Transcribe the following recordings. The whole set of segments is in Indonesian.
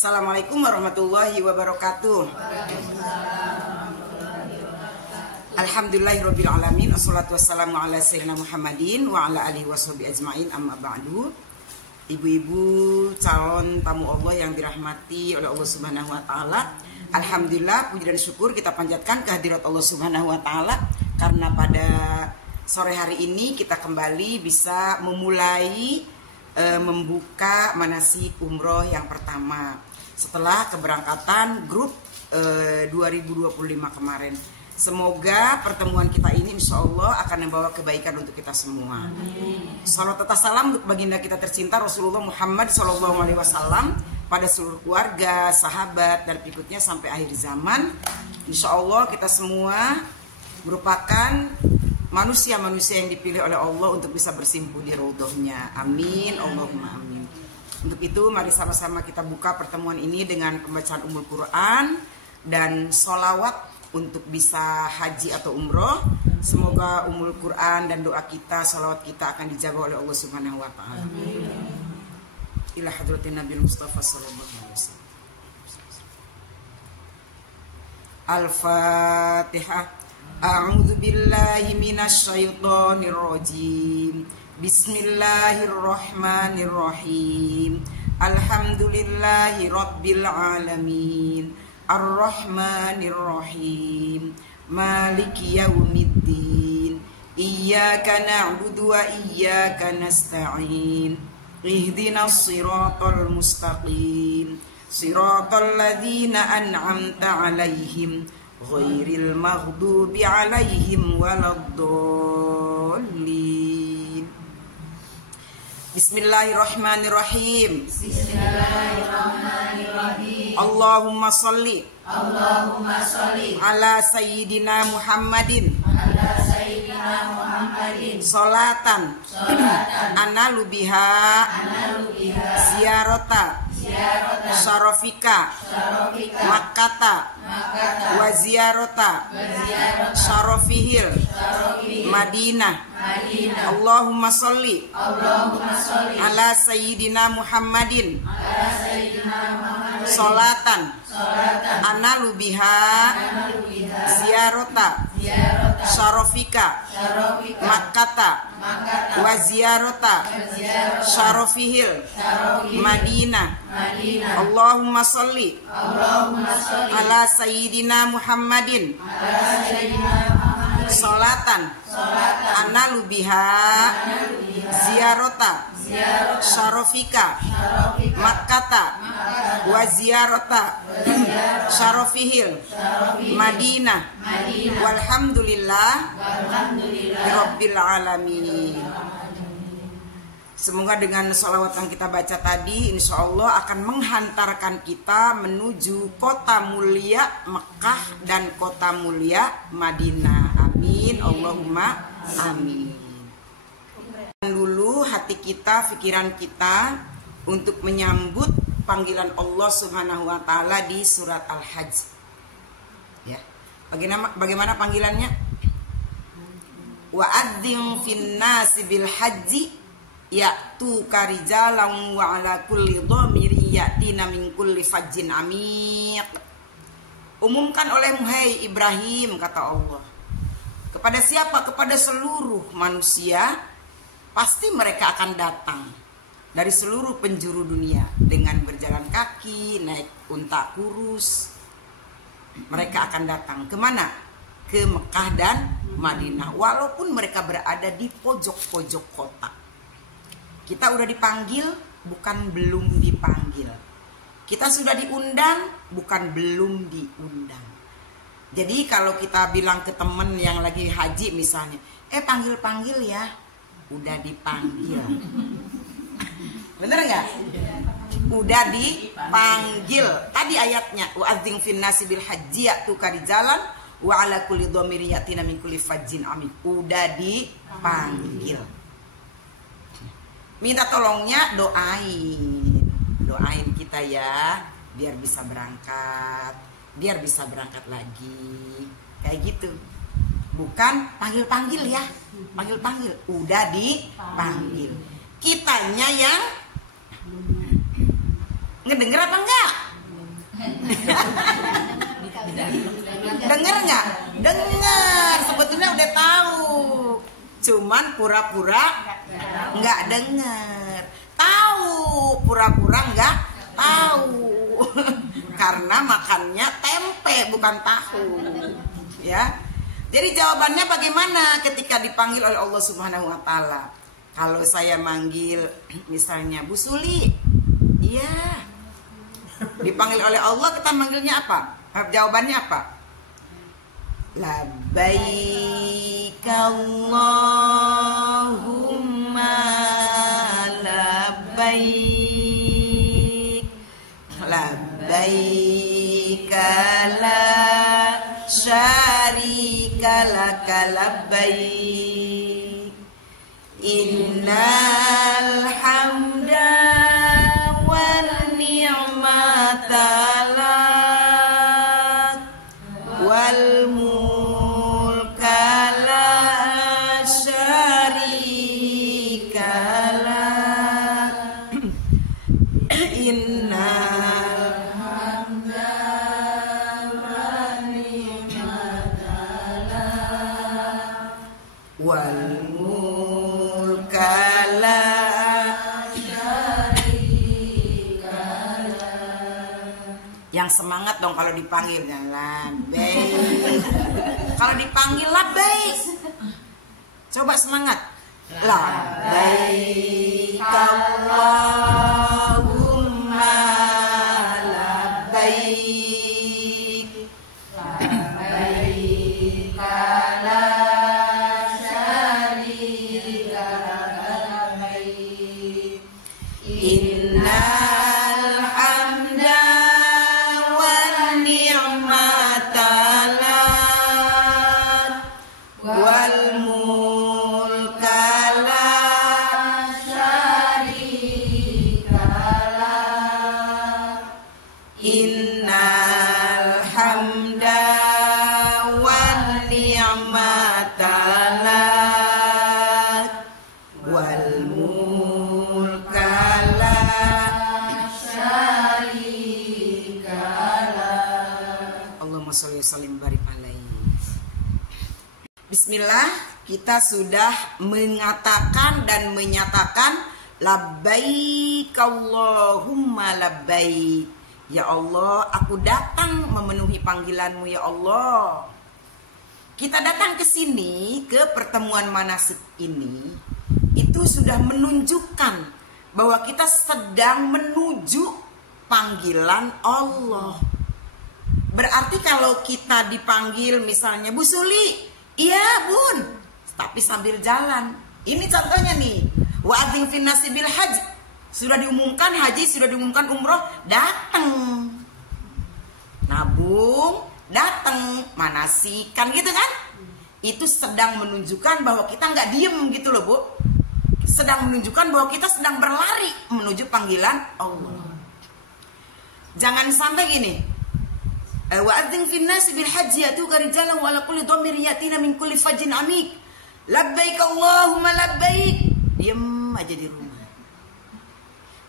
Assalamualaikum warahmatullahi wabarakatuh. Alhamdulillahirabbil alamin. Wassalatu wassalamu ala sayyidina Muhammadin wa ala alihi washabihi ajmain. Amma ba'du. Ibu-ibu calon tamu Allah yang dirahmati oleh Allah Subhanahu wa taala. Alhamdulillah, puji dan syukur kita panjatkan kehadirat Allah Subhanahu wa taala karena pada sore hari ini kita kembali bisa memulai membuka manasik umroh yang pertama setelah keberangkatan grup 2025 kemarin. Semoga pertemuan kita ini insya Allah akan membawa kebaikan untuk kita semua. Salam serta salam untuk baginda kita tercinta Rasulullah Muhammad SAW pada seluruh keluarga, sahabat dan berikutnya sampai akhir zaman. Insya Allah kita semua merupakan manusia-manusia yang dipilih oleh Allah untuk bisa bersimpuh di raudhahnya. Amin, Allahumma amin. Untuk itu mari sama-sama kita buka pertemuan ini dengan pembacaan Ummul Quran dan sholawat untuk bisa haji atau umroh. Semoga Ummul Quran dan doa kita, sholawat kita akan dijaga oleh Allah Subhanahu wa taala. Ila hadratin Nabi Mustafa sallallahu alaihi wasallam. Al-Fatihah. A'udzu billahi minasy syaithanir rajim. Bismillahirrahmanirrahim. Alhamdulillahi rabbil alamin. Ar-Rahmanir-Rahim. Maliki yaumiddin. Iyyaka na'budu wa iyyaka nasta'in. Ihdinas siratal mustaqim. Siratal ladzina an'amta 'alaihim ghairil maghdubi 'alaihim waladdallin. Bismillahirrahmanirrahim. Bismillahirrahmanirrahim. Allahumma sholli ala sayyidina Muhammadin sholatan analu biha ziyarata syarafika makkata wa ziyarata syarafihil Madinah. Allahumma sholli ala sayyidina Muhammadin sholatan analu biha ziyarata syarafika makkata wa ziyarata syarafihil Madinah. Allahumma sholli ala sayyidina Muhammadin sholatan analu biha ziyarata syarafika makkata wa ziyarata syarafihil Madinah. Walhamdulillah rabbil alamin. Semoga dengan sholawat yang kita baca tadi insya Allah akan menghantarkan kita menuju kota mulia Mekah dan kota mulia Madinah. Amin, Allahumma amin. Dulu hati kita, pikiran kita untuk menyambut panggilan Allah Subhanahu wa taala di surat Al-Hajj. Ya. Bagaimana panggilannya? Wa adzim fin nasi bil hajji ya'tu karijalan wa ala kulli dhamiri ya'tina min kulli fajjin amiq. Umumkan olehmu hai Ibrahim, kata Allah. Kepada siapa? Kepada seluruh manusia. Pasti mereka akan datang dari seluruh penjuru dunia dengan berjalan kaki, naik unta kurus. Mereka akan datang kemana? Ke Mekah dan Madinah. Walaupun mereka berada di pojok-pojok kota. Kita udah dipanggil, bukan belum dipanggil. Kita sudah diundang, bukan belum diundang. Jadi kalau kita bilang ke temen yang lagi haji misalnya, panggil-panggil ya, udah dipanggil. Bener nggak? Udah dipanggil. Tadi ayatnya, wa adzim fin nasi bil hajji ya'tu karijalan wa ala kulli dhamiri yatina min kulli fajjin amik. Udah dipanggil. Minta tolongnya doain kita ya, biar bisa berangkat lagi, kayak gitu. Bukan panggil-panggil ya, panggil-panggil, udah dipanggil. Kitanya yang ngedenger apa enggak? Dengar nggak? Dengar. Sebetulnya udah tahu. Cuman pura-pura nggak dengar. Tahu, pura-pura nggak tahu. Karena makannya tempe bukan tahu. Ya. Jadi jawabannya bagaimana ketika dipanggil oleh Allah Subhanahu wa taala? Kalau saya manggil misalnya Bu Suli, iya. Dipanggil oleh Allah, kita manggilnya apa? Jawabannya apa? Labbaik Allahumma labbaik, labbaik la syarika laka labbaik, innal hamda wal ni'mata lak wal mulka la syarika lak, innal hamda wal ni'mata lak wal mulka la syarika lak. Yang semangat dong kalau dipanggil, labbaik. Kalau dipanggil labbaik, coba semangat. Labbaik Allahumma labbaik, labbaik la syarika laka labbaik, innal hamda wan ni'mata lak wal mulka la syarika lak, innal hamda wan ni'mata lak wal mulka la syarika lak. Allahumma sholli wa sallim barik alaihi. Bismillah, kita sudah mengatakan dan menyatakan labbaik Allahumma labbaik. Ya Allah, aku datang memenuhi panggilanmu ya Allah. Kita datang ke sini, ke pertemuan manasik ini, itu sudah menunjukkan bahwa kita sedang menuju panggilan Allah. Berarti kalau kita dipanggil misalnya Bu Suli, iya Bun, tapi sambil jalan. Ini contohnya nih, wa'adzin fin nasi bil haji. Sudah diumumkan haji, sudah diumumkan umroh, datang. Nabung, datang. Manasikan gitu kan? Itu sedang menunjukkan bahwa kita nggak diem gitu loh Bu. Sedang menunjukkan bahwa kita sedang berlari menuju panggilan Allah. Jangan sampai gini. Wa'adzin fin nasi bil haji yatuka rijalan wa ala kulli dhamir yatina min kulli fajjin amik. Labbaik Allahumma labbaik. Diem aja di rumah.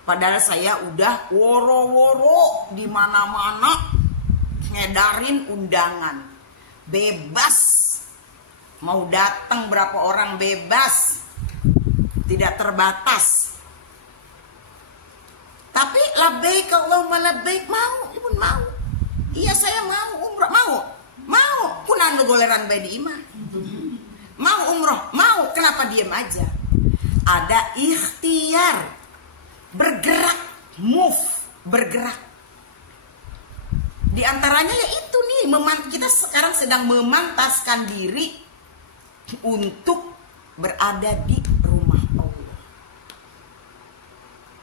Padahal saya udah woro-woro di mana-mana ngedarin undangan. Bebas. Mau datang berapa orang bebas. Tidak terbatas. Tapi labbaik Allahumma labbaik mau, Ibu mau. Iya saya mau umroh, mau kunan goleran bayi di imah, mau umroh, mau, kenapa diem aja? Ada ikhtiar, bergerak, move, bergerak. Di antaranya ya itu nih, kita sekarang sedang memantaskan diri untuk berada di rumah Allah.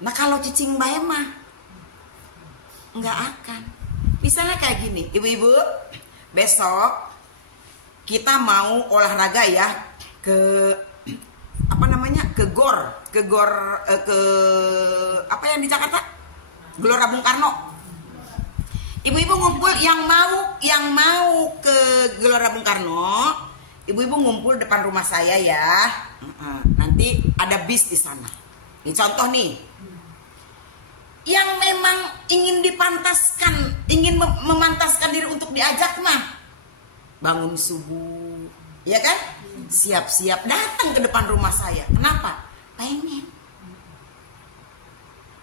Nah kalau cicing bae mah nggak akan. Misalnya kayak gini, ibu-ibu, besok kita mau olahraga ya ke apa namanya, ke gor ke apa yang di Jakarta, Gelora Bung Karno. Ibu-ibu ngumpul yang mau ke Gelora Bung Karno, ibu-ibu ngumpul depan rumah saya ya. Nanti ada bis di sana. Ini contoh nih. Yang memang ingin dipantaskan, ingin memantaskan diri untuk diajak mah bangun subuh, ya kan? Siap-siap datang ke depan rumah saya. Kenapa? Pengen.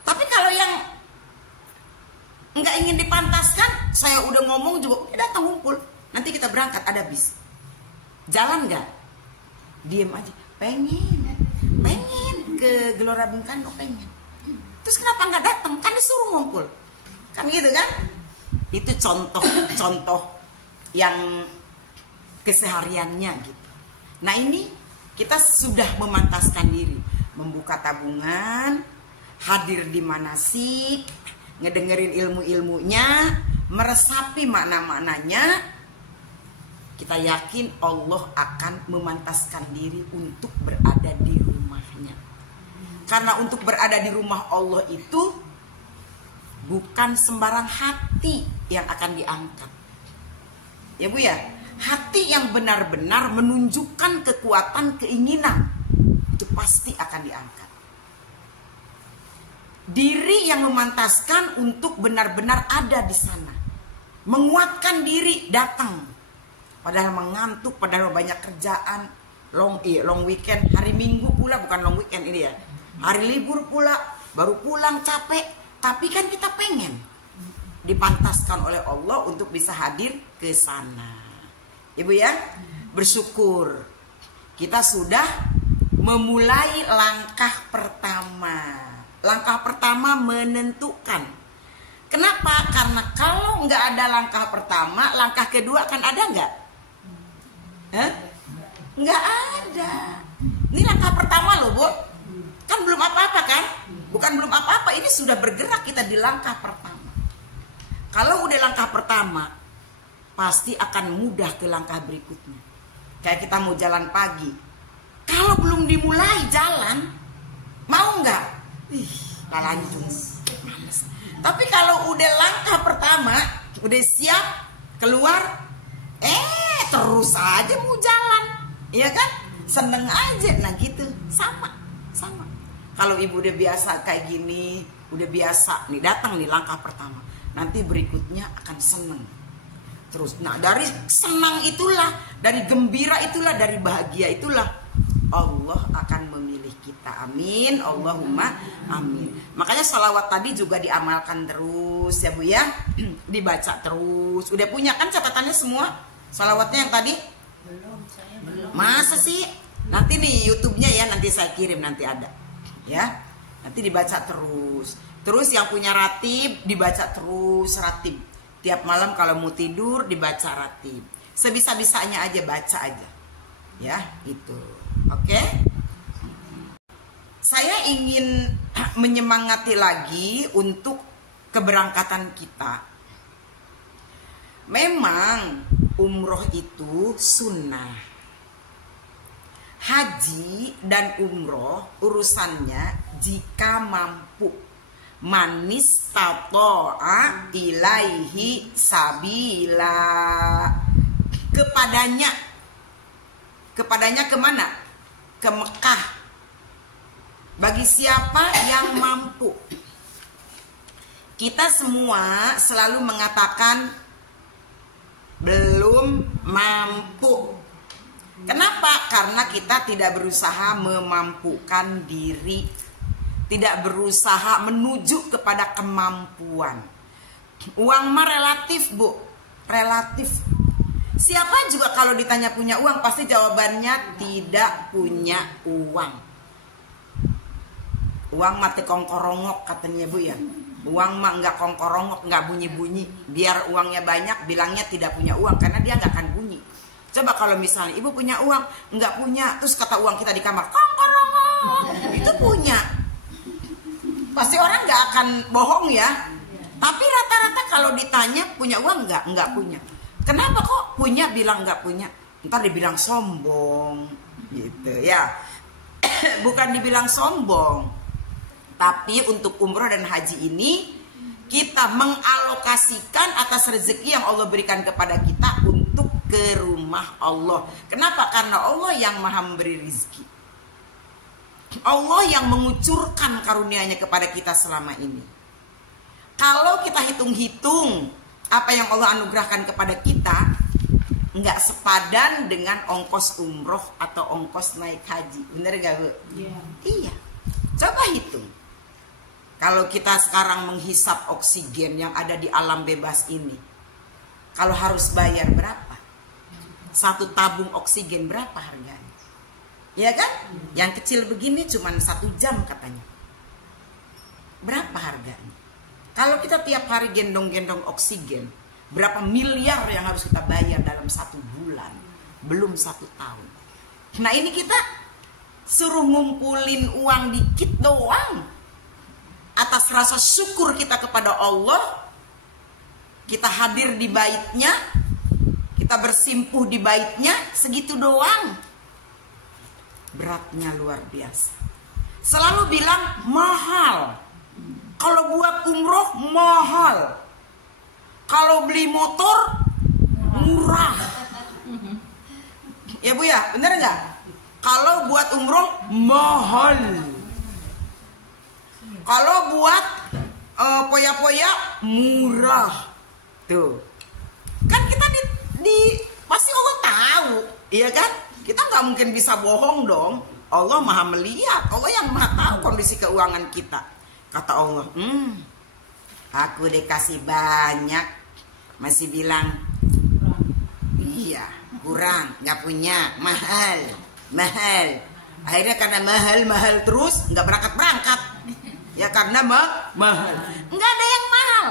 Tapi kalau yang nggak ingin dipantaskan, saya udah ngomong juga, udah datang ngumpul. Nanti kita berangkat, ada bis. Jalan nggak? Diem aja. Pengen ke Gelora Bung Karno, pengen. Terus kenapa nggak datang? Kan disuruh ngumpul. Kan gitu kan? Itu contoh yang kesehariannya gitu. Nah ini kita sudah memantaskan diri, membuka tabungan, hadir di manasik, ngedengerin ilmu-ilmunya, meresapi makna-maknanya. Kita yakin Allah akan memantaskan diri untuk berada di rumahnya. Karena untuk berada di rumah Allah itu bukan sembarang hati yang akan diangkat. Ya Bu ya, hati yang benar-benar menunjukkan kekuatan keinginan itu pasti akan diangkat. Diri yang memantaskan untuk benar-benar ada di sana, menguatkan diri datang. Padahal mengantuk, padahal banyak kerjaan, long weekend, hari Minggu pula, bukan long weekend ini ya, hari libur pula, baru pulang capek. Tapi kan kita pengen dipantaskan oleh Allah untuk bisa hadir ke sana. Ibu ya, bersyukur kita sudah memulai langkah pertama. Langkah pertama menentukan. Kenapa? Karena kalau nggak ada langkah pertama, langkah kedua akan ada nggak? Nggak ada. Ini langkah pertama loh Bu. Kan belum apa-apa kan? Bukan belum apa-apa, ini sudah bergerak kita di langkah pertama. Kalau udah langkah pertama, pasti akan mudah ke langkah berikutnya. Kayak kita mau jalan pagi, kalau belum dimulai jalan, mau nggak? Lalanjung, males. Tapi kalau udah langkah pertama, udah siap keluar, terus aja mau jalan, ya kan? Seneng aja, nah gitu, sama. Kalau ibu udah biasa kayak gini, udah biasa nih datang nih langkah pertama, nanti berikutnya akan seneng. Terus, nah dari senang itulah, dari gembira itulah, dari bahagia itulah Allah akan memilih kita. Amin, Allahumma amin. Makanya salawat tadi juga diamalkan terus ya Bu ya, dibaca terus. Udah punya kan catatannya semua salawatnya yang tadi? Belum. Masa sih? Nanti nih YouTube-nya ya, nanti saya kirim, nanti ada ya. Nanti dibaca terus. Terus yang punya ratib dibaca terus ratib. Tiap malam kalau mau tidur dibaca ratib. Sebisa-bisanya aja baca aja. Ya, itu. Oke? Saya ingin menyemangati lagi untuk keberangkatan kita. Memang umroh itu sunnah. Haji dan umroh urusannya jika mampu. Manis tato'a ilaihi sabila. Kepadanya kemana? Ke Mekah. Bagi siapa yang mampu. Kita semua selalu mengatakan belum mampu. Kenapa? Karena kita tidak berusaha memampukan diri, tidak berusaha menuju kepada kemampuan. Uang mah relatif Bu, relatif. Siapa juga kalau ditanya punya uang pasti jawabannya tidak punya uang. Uang mati kongkorongok katanya Bu ya. Uang mah nggak kongkorongok, nggak bunyi-bunyi. Biar uangnya banyak bilangnya tidak punya uang karena dia nggak akan bunyi. Coba kalau misalnya ibu punya uang, nggak punya, terus kata uang kita di kamar, kongkorongok, itu punya. Pasti orang nggak akan bohong ya. Tapi rata-rata kalau ditanya punya uang nggak punya. Kenapa kok punya bilang nggak punya? Ntar dibilang sombong, gitu ya. Bukan dibilang sombong, tapi untuk umroh dan haji ini kita mengalokasikan atas rezeki yang Allah berikan kepada kita untuk ke rumah Allah. Kenapa? Karena Allah yang maha memberi rezeki. Allah yang mengucurkan karunia-Nya kepada kita selama ini. Kalau kita hitung-hitung apa yang Allah anugerahkan kepada kita nggak sepadan dengan ongkos umroh atau ongkos naik haji. Bener gak Bu? Iya. Coba hitung. Kalau kita sekarang menghisap oksigen yang ada di alam bebas ini, kalau harus bayar berapa? Satu tabung oksigen berapa harganya? Ya kan? Yang kecil begini cuma 1 jam katanya. Berapa harganya? Kalau kita tiap hari gendong-gendong oksigen, berapa miliar yang harus kita bayar dalam 1 bulan? Belum 1 tahun. Nah ini kita suruh ngumpulin uang dikit doang. Atas rasa syukur kita kepada Allah, kita hadir di baitnya, kita bersimpuh di baitnya, segitu doang. Beratnya luar biasa. Selalu bilang mahal. Kalau buat umroh mahal. Kalau beli motor murah. Ya Bu ya, bener nggak? Kalau buat umroh mahal. Kalau buat poya-poya murah. Tuh. Kan kita pasti Allah tahu, iya kan? Kita nggak mungkin bisa bohong dong. Allah maha melihat, Allah yang maha tahu kondisi keuangan kita. Kata Allah, aku dikasih banyak, masih bilang, iya kurang, nggak punya, mahal. Akhirnya karena mahal terus, nggak berangkat. Ya karena mahal. Nggak ada yang mahal.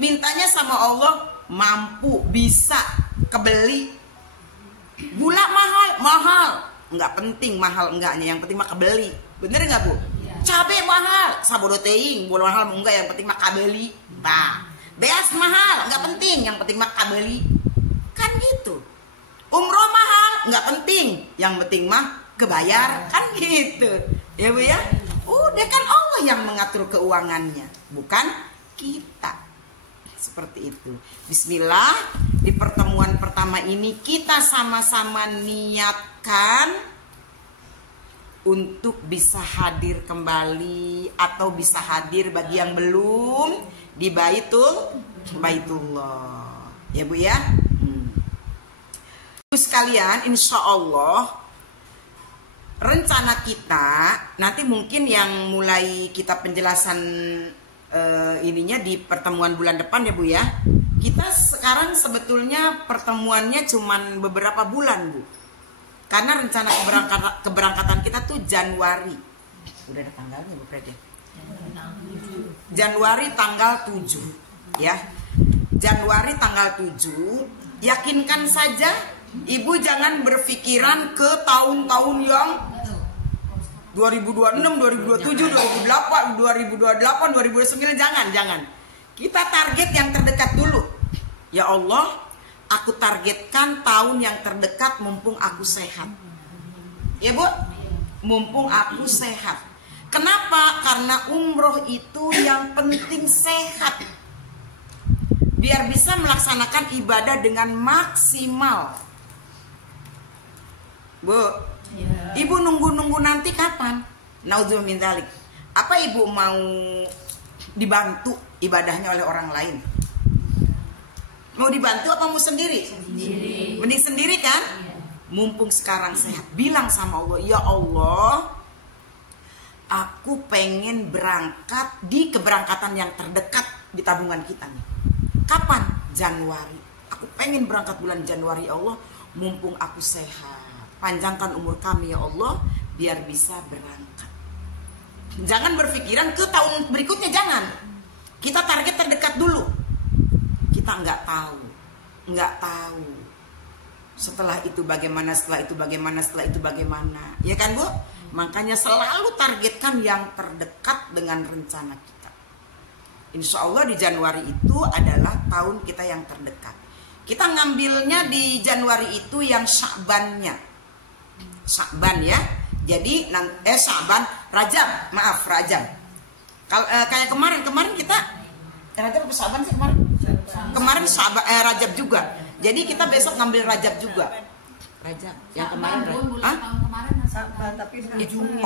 Mintanya sama Allah mampu, bisa, kebeli. Gula mahal. Nggak penting mahal enggaknya, yang penting mah kebeli. Bener nggak Bu? Cabe mahal, sabodo teuing, bola mahal enggak, yang penting mah kabeli. Nah, beas mahal, nggak penting, yang penting mah kabeli. Kan gitu. Umroh mahal, nggak penting, yang penting mah kebayar, kan gitu. Ya Bu ya? Udah kan Allah yang mengatur keuangannya, bukan kita. Seperti itu. Bismillah, di pertemuan pertama ini kita sama-sama niatkan untuk bisa hadir kembali atau bisa hadir bagi yang belum di Baitullah. Ya Bu ya. Terus kalian, insya Allah rencana kita nanti mungkin yang mulai kita penjelasan ininya di pertemuan bulan depan ya Bu ya. Kita sekarang sebetulnya pertemuannya cuman beberapa bulan Bu. Karena rencana keberangkatan kita tuh Januari. Udah ada tanggalnya Bu Fred ya? Januari tanggal 7 ya. Januari tanggal 7. Yakinkan saja Ibu jangan berpikiran ke tahun-tahun yang 2026, 2027, 2028, 2029, jangan. Kita target yang terdekat dulu. Ya Allah, aku targetkan tahun yang terdekat mumpung aku sehat. Ya Bu, mumpung aku sehat. Kenapa? Karena umroh itu yang penting sehat. Biar bisa melaksanakan ibadah dengan maksimal. Bu, Ibu nunggu nanti kapan? Naudzubillah min dzalik. Apa Ibu mau dibantu ibadahnya oleh orang lain? Mau dibantu apa mau sendiri? Mending sendiri kan? Mumpung sekarang sehat, bilang sama Allah, ya Allah, aku pengen berangkat di keberangkatan yang terdekat di tabungan kita nih. Kapan? Januari. Aku pengen berangkat bulan Januari, ya Allah, mumpung aku sehat. Panjangkan umur kami ya Allah, biar bisa berangkat. Jangan berpikiran ke tahun berikutnya, jangan. Kita target terdekat dulu. Kita nggak tahu. Setelah itu bagaimana, setelah itu bagaimana. Ya kan Bu? Makanya selalu targetkan yang terdekat dengan rencana kita. Insya Allah di Januari itu adalah tahun kita yang terdekat. Kita ngambilnya di Januari itu yang Sya'bannya. Sya'ban ya. Jadi Sya'ban, Rajab. Kayak kemarin kita Rajab apa Sya'ban sih kemarin? Kemarin Sya'ban, Rajab juga. Jadi kita besok ngambil Rajab juga. Rajab yang kemarin.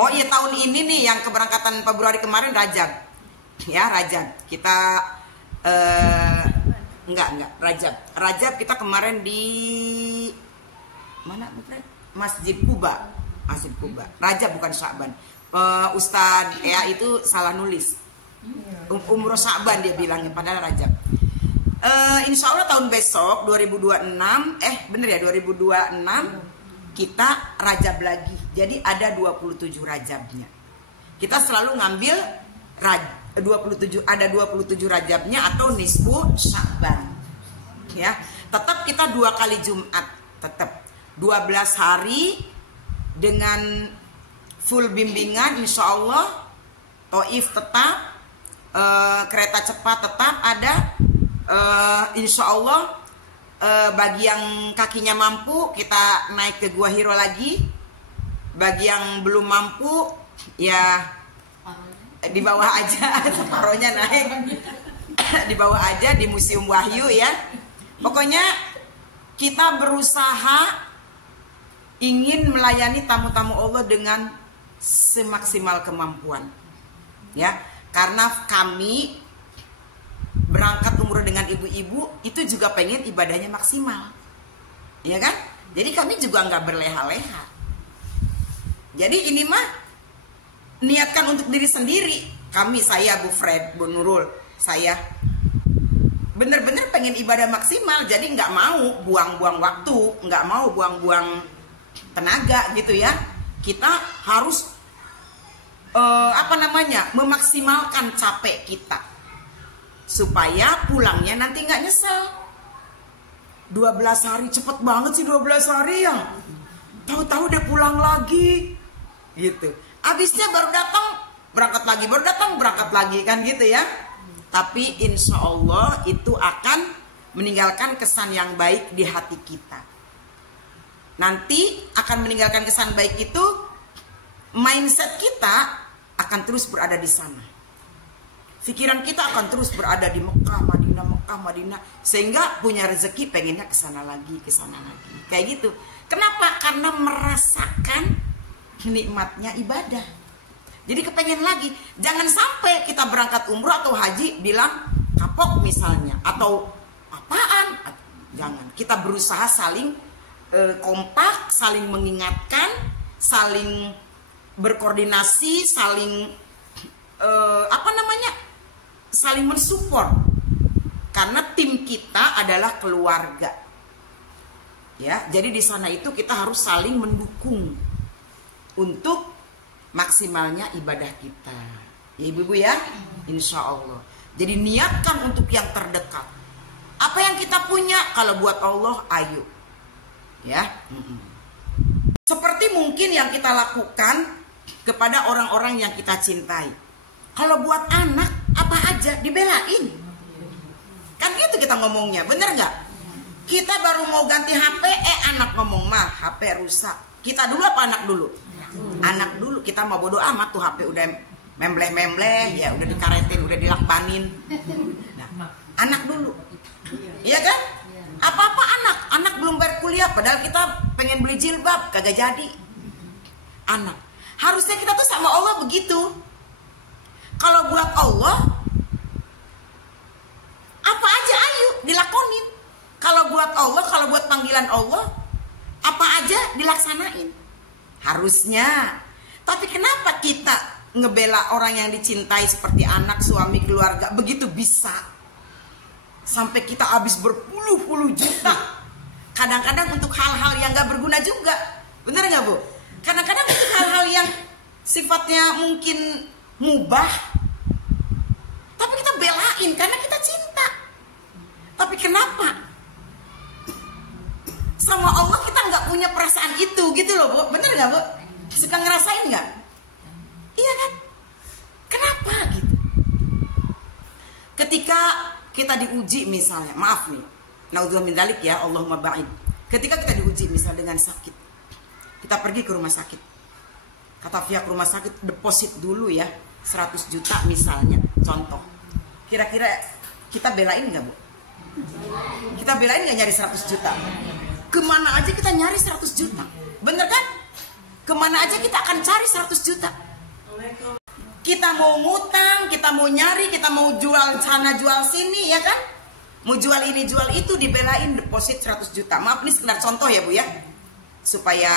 Oh iya, tahun ini nih yang keberangkatan Februari kemarin Rajab. Ya, Rajab. Kita enggak. Rajab kita kemarin di mana, Masjid Kuba. Rajab bukan Sya'ban. Ustadz ya itu salah nulis. Umroh Sya'ban dia bilangnya, padahal Rajab. Insya Allah tahun besok 2026 bener ya 2026 kita Rajab lagi. Jadi ada 27 Rajabnya. Kita selalu ngambil 27 Rajabnya atau nisfu Sya'ban. Ya, tetap kita 2 kali Jumat, tetap 12 hari dengan full bimbingan insya Allah. Taif tetap, kereta cepat tetap ada. Insya Allah bagi yang kakinya mampu kita naik ke Gua Hiro lagi. Bagi yang belum mampu ya di bawah aja, separohnya naik di bawah aja di Museum Wahyu ya. Pokoknya kita berusaha ingin melayani tamu-tamu Allah dengan semaksimal kemampuan ya, karena kami berangkat umroh dengan ibu-ibu itu juga pengen ibadahnya maksimal ya kan. Jadi kami juga nggak berleha-leha. Jadi ini mah niatkan untuk diri sendiri. Saya Bu Fred, Bu Nurul, saya bener-bener pengen ibadah maksimal. Jadi nggak mau buang-buang waktu, nggak mau buang-buang tenaga gitu ya. Kita harus memaksimalkan capek kita supaya pulangnya nanti nggak nyesel. 12 hari cepet banget sih, 12 hari yang tahu-tahu dia pulang lagi gitu. Abisnya baru datang berangkat lagi, baru datang berangkat lagi kan gitu ya. Tapi insya Allah itu akan meninggalkan kesan yang baik di hati kita. Nanti akan meninggalkan kesan baik itu, mindset kita akan terus berada di sana. Pikiran kita akan terus berada di Mekah, Madinah, sehingga punya rezeki pengennya ke sana lagi. Kayak gitu. Kenapa? Karena merasakan nikmatnya ibadah. Jadi kepengen lagi. Jangan sampai kita berangkat umroh atau haji bilang kapok misalnya atau apaan. Jangan. Kita berusaha saling kompak, saling mengingatkan, saling berkoordinasi, saling saling mensupport. Karena tim kita adalah keluarga. Ya, jadi di sana itu kita harus saling mendukung untuk maksimalnya ibadah kita. Ya ibu-ibu ya, insya Allah. Jadi niatkan untuk yang terdekat. Apa yang kita punya, kalau buat Allah, ayo. Ya. Seperti mungkin yang kita lakukan kepada orang-orang yang kita cintai. Kalau buat anak, apa aja dibelain. Kan gitu kita ngomongnya, bener nggak? Kita baru mau ganti HP, anak ngomong, mah HP rusak. Kita dulu apa anak dulu? Anak dulu. Kita mau bodo amat tuh HP udah membleh-membleh, ya udah dikaretin, udah dilakbanin. Nah, anak dulu. Iya kan? Apa-apa anak belum bayar kuliah, padahal kita pengen beli jilbab, kagak jadi. Anak. Harusnya kita tuh sama Allah begitu. Kalau buat Allah, apa aja ayo dilakonin. Kalau buat Allah, kalau buat panggilan Allah, apa aja dilaksanain. Harusnya. Tapi kenapa kita ngebela orang yang dicintai seperti anak, suami, keluarga begitu bisa? Sampai kita habis berpuluh-puluh juta. Kadang-kadang untuk hal-hal yang gak berguna juga. Bener gak Bu? Kadang-kadang untuk hal-hal yang sifatnya mungkin mubah, tapi kita belain karena kita cinta. Tapi kenapa sama Allah kita nggak punya perasaan itu gitu loh Bu? Bener nggak Bu? Suka ngerasain nggak? Iya kan? Kenapa gitu? Ketika kita diuji misalnya, maaf nih, naudzubillah min dzalik ya, Allahumma ba'id. Ketika kita diuji misalnya dengan sakit, kita pergi ke rumah sakit. Kata pihak rumah sakit, deposit dulu ya 100 juta misalnya, contoh. Kira-kira kita belain nggak Bu? Kita belain nggak nyari 100 juta? Kemana aja kita nyari 100 juta? Bener kan? Kemana aja kita akan cari 100 juta? Kita mau ngutang, kita mau nyari, kita mau jual sana jual sini, ya kan? Mau jual ini jual itu dibelain deposit 100 juta. Maaf nih sekedar contoh ya Bu ya. Supaya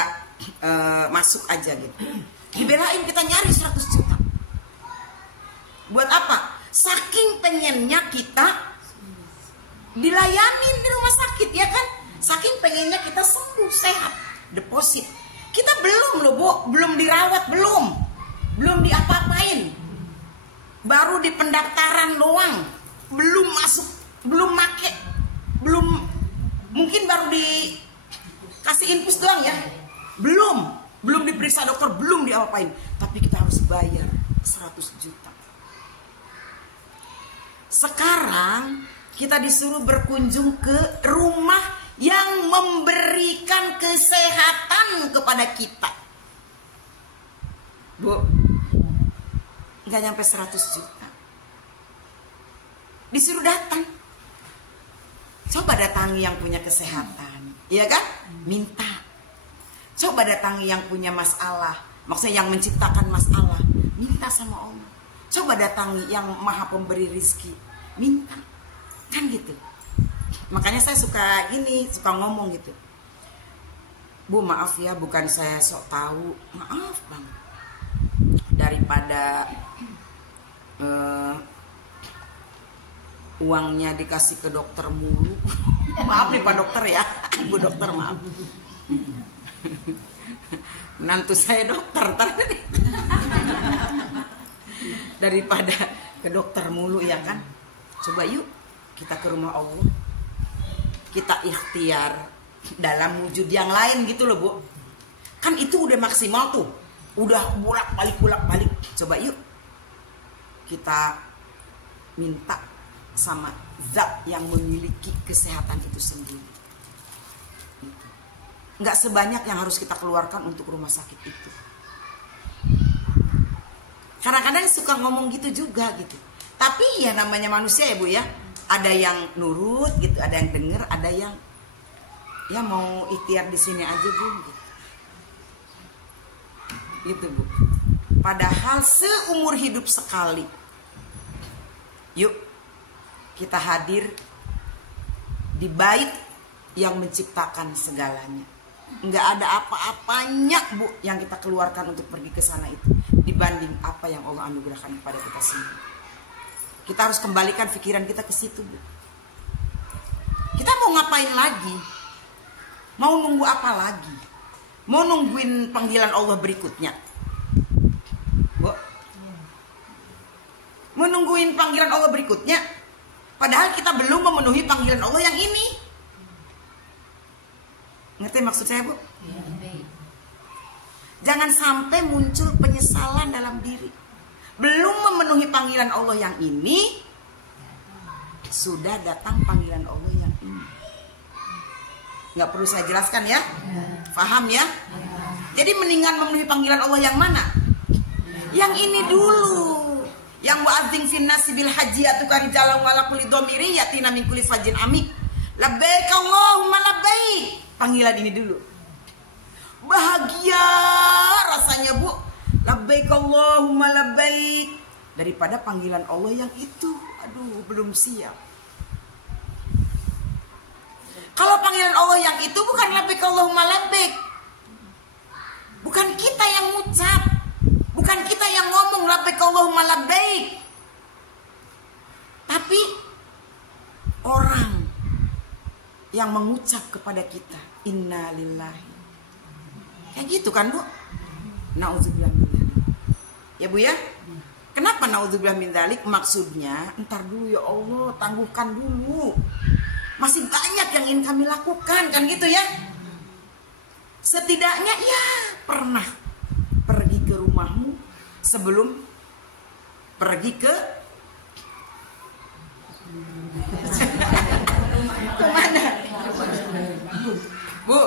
masuk aja gitu. Dibelain kita nyari 100 juta. Buat apa? Saking pengennya kita dilayanin di rumah sakit ya kan. Saking pengennya kita sembuh, sehat, deposit. Kita belum loh Bu, belum dirawat, belum diapa-apain. Baru di pendaftaran doang. Belum masuk, belum make, mungkin baru dikasih infus doang ya. Belum diperiksa dokter, belum diapa-apain. Tapi kita harus bayar 100 juta. Sekarang kita disuruh berkunjung ke rumah yang memberikan kesehatan kepada kita. Bu, nggak nyampe 100 juta. Disuruh datang. Coba datangi yang punya kesehatan, iya kan? Minta. Coba datangi yang punya masalah, maksudnya yang menciptakan masalah, minta sama Allah. Coba datangi yang maha pemberi rizki, minta. Kan gitu. Makanya saya suka ngomong gitu. Bu maaf ya, bukan saya sok tahu, maaf bang. Daripada uangnya dikasih ke dokter mulu. Maaf nih Pak Dokter ya, Bu Dokter maaf. Menantu saya dokter. Daripada ke dokter mulu ya kan. Coba yuk kita ke rumah Allah. Kita ikhtiar dalam wujud yang lain gitu loh Bu. Kan itu udah maksimal tuh. Udah bolak-balik. Coba yuk kita minta sama zat yang memiliki kesehatan itu sendiri. Nggak sebanyak yang harus kita keluarkan untuk rumah sakit itu. Kadang-kadang suka ngomong gitu juga gitu. Tapi ya namanya manusia ya Bu ya. Ada yang nurut gitu, ada yang denger, ada yang ya mau ikhtiar di sini aja Bu gitu. Gitu Bu. Padahal seumur hidup sekali. Yuk kita hadir di bait yang menciptakan segalanya. Nggak ada apa-apanya Bu yang kita keluarkan untuk pergi ke sana itu dibanding apa yang Allah anugerahkan kepada kita semua. Kita harus kembalikan pikiran kita ke situ Bu. Kita mau ngapain lagi? Mau nunggu apa lagi? Mau nungguin panggilan Allah berikutnya? Bu? Mau nungguin panggilan Allah berikutnya? Padahal kita belum memenuhi panggilan Allah yang ini. Ngerti maksud saya Bu? Jangan sampai muncul penyesalan dalam diri. Belum memenuhi panggilan Allah yang ini, sudah datang panggilan Allah yang ini. Nggak perlu saya jelaskan ya? Paham ya? Jadi mendingan memenuhi panggilan Allah yang mana? Yang ini dulu. Yang wa'adzin finnasi bil haji atuka rijalan wala kulli dhamiri yatina min kulli fajin amik. Labbaik Allahumma labbaik. Panggilan ini dulu. Bahagia rasanya Bu. Labbaik Allahumma labbaik. Daripada panggilan Allah yang itu. Aduh, belum siap. Kalau panggilan Allah yang itu bukan labbaik Allahumma labbaik. Bukan kita yang ngucap. Bukan kita yang ngomong labbaik Allahumma labbaik. Tapi orang yang mengucap kepada kita inna lillahi. Kayak gitu kan Bu? Nauzubillah min dzalik. Ya Bu ya? Kenapa naudzubillah min dzalik? Maksudnya, entar dulu ya Allah, tangguhkan dulu. Masih banyak yang ingin kami lakukan, kan gitu ya? Setidaknya ya pernah pergi ke rumahmu sebelum pergi ke kemana? Bu,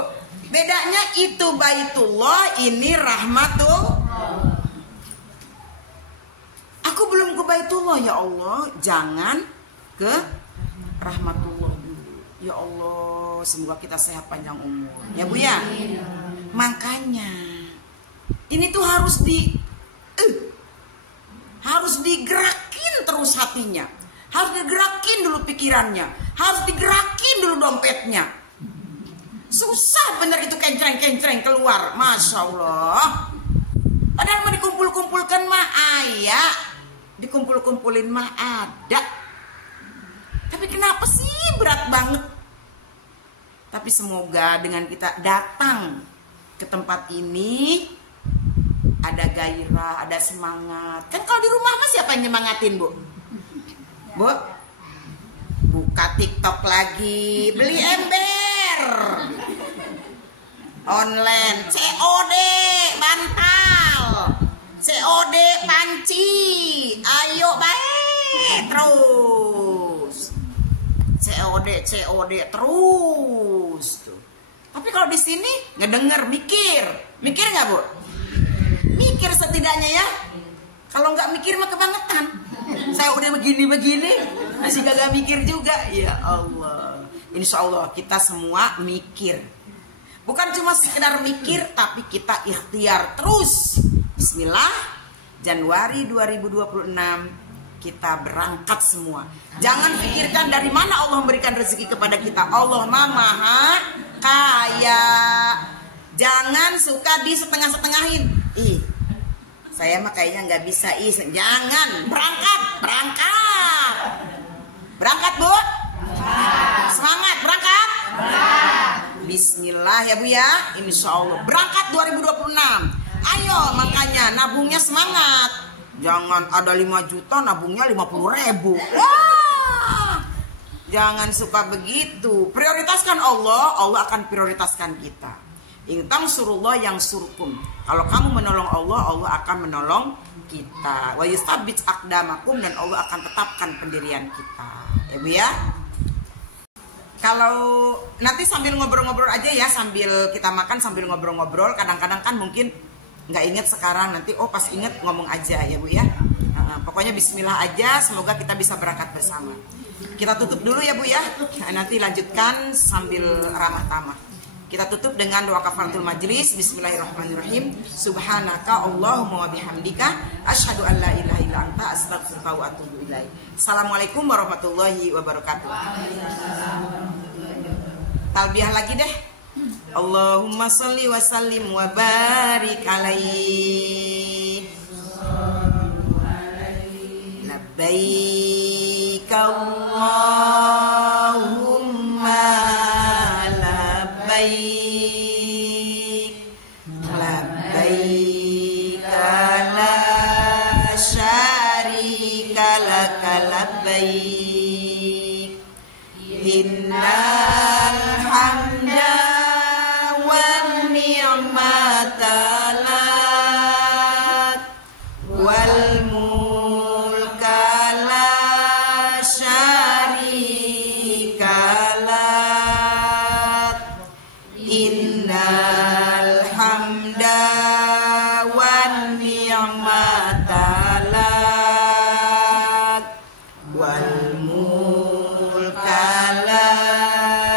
bedanya itu Baitullah, ini Rahmatul. Aku belum ke Baitullah ya Allah, jangan ke Rahmatullah dulu. Ya Allah, semoga kita sehat panjang umur. Ya Bu ya. Makanya ini tuh harus digerakin terus hatinya. Harus digerakin dulu pikirannya, harus digerakin dulu dompetnya. Susah bener itu kencreng-kencreng keluar, Masya Allah. Padahal mau dikumpul-kumpulkan mah ayah, dikumpul-kumpulin mah ada. Tapi kenapa sih berat banget? Tapi semoga dengan kita datang ke tempat ini ada gairah, ada semangat. Kan kalau di rumah mah siapa yang nyemangatin, Bu? Bu, buka TikTok lagi, beli ember online, COD bantal, COD panci, ayo baik terus, COD terus tuh. Tapi kalau di sini ngedenger, mikir nggak, Bu? Mikir setidaknya ya. Kalau nggak mikir mah kebangetan. Saya udah begini masih gak mikir juga. Ya Allah, insya Allah kita semua mikir. Bukan cuma sekedar mikir, tapi kita ikhtiar terus. Bismillah, Januari 2026 kita berangkat semua. Jangan pikirkan dari mana Allah memberikan rezeki kepada kita. Allah maha kaya. Jangan suka di setengah-setengahin. Saya mah kayaknya nggak bisa. Jangan, berangkat Bu. Semangat, berangkat. Bismillah ya Bu ya, insya Allah berangkat 2026. Ayo makanya nabungnya semangat. Jangan ada 5 juta nabungnya 50.000. Wah, jangan suka begitu. Prioritaskan Allah, Allah akan prioritaskan kita. Intang surullah yang surkum. Kalau kamu menolong Allah, Allah akan menolong kita. Wa yustabbit aqdamakum, dan Allah akan tetapkan pendirian kita. Ya Bu ya. Kalau nanti sambil ngobrol-ngobrol aja ya, sambil kita makan sambil ngobrol-ngobrol. Kadang-kadang kan mungkin nggak inget sekarang, nanti pas inget ngomong aja ya Bu ya. Pokoknya bismillah aja, semoga kita bisa berangkat bersama. Kita tutup dulu ya Bu ya. Nanti lanjutkan sambil ramah tamah. Kita tutup dengan doa kafaratul majlis. Bismillahirrahmanirrahim. Subhanaka Allahumma wa bihamdika asyhadu an la ilaha illa anta astaghfiruka wa atubu ilaik. Assalamualaikum warahmatullahi wabarakatuh. Talbiyah lagi deh. Allahumma sholli wa sallim wa barik alaihi. Labbaik Allahumma labbaik, labbaik la syarika laka labbaik, innal hamda wan ni'mata lak wal mulka la syarika lak, innal hamda wan ni'mata lak wal mulka la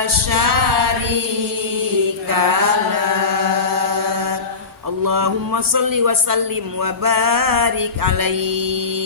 syarika lak. Allahumma sholli wa sallim wa barik alaihi.